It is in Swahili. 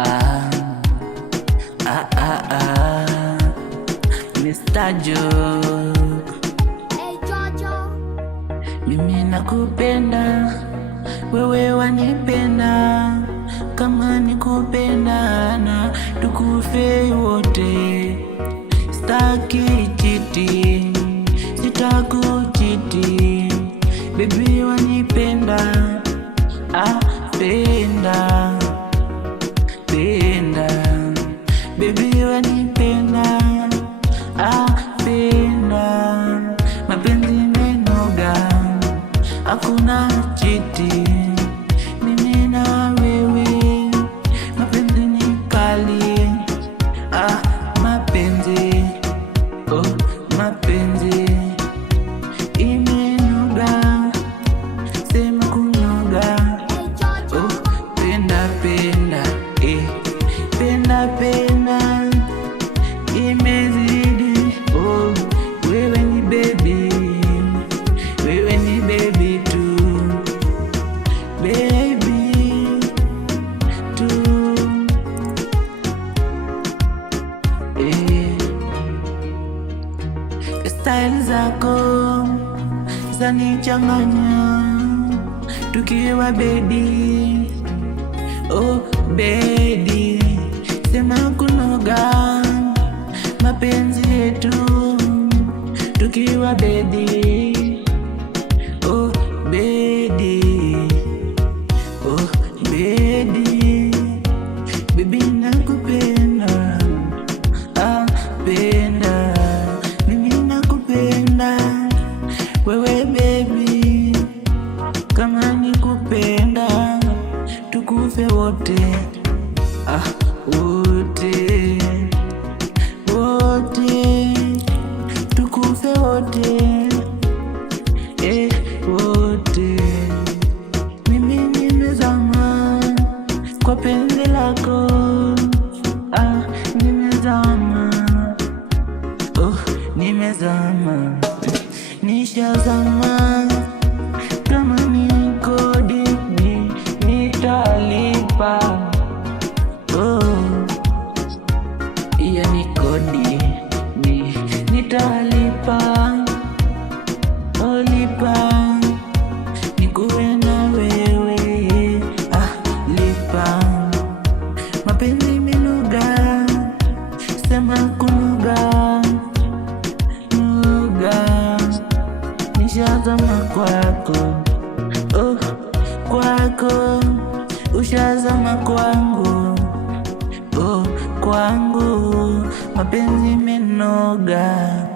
Ah, Mr. Joe, Hey Jojo, mimi nakupenda, wewe wanipenda, kama nikupendana tukufe wote. Sitaki chiti, sitakuchiti, baby wanipenda, penda, penda, baby wanipenda, penda, mapenzi menoga, hakuna chiti, mimi na wewe, mapenzi ni kali, mapenzi, mapenzi imenoga, sema kunoga, hey Jojo, penda penda, penda penda, imezidi, wewe ni baby, wewe ni baby tu, baby tu, style zako zanichanganya tukiwa bedi, bedi, sema kunoga, mapenzi yetu tukiwa bedi, bedi, bedi, baby nakupenda, penda, mimi nakupenda, wewe baby, kama nikupenda tukufe wote, wote, wote, tukufe wote, wote. Mimi nimezama kwa penzi lako, nimezama, nimezama, nishazama, kama ni kodi nitalipa, iya ni kodi nitalipa, lipa, nikuwe na wewe, lipa, mapenzi menoga, sema kunoga, noga, nishazama kwako, kwako, ushazama kwangu, kwangu, mapenzi menoga.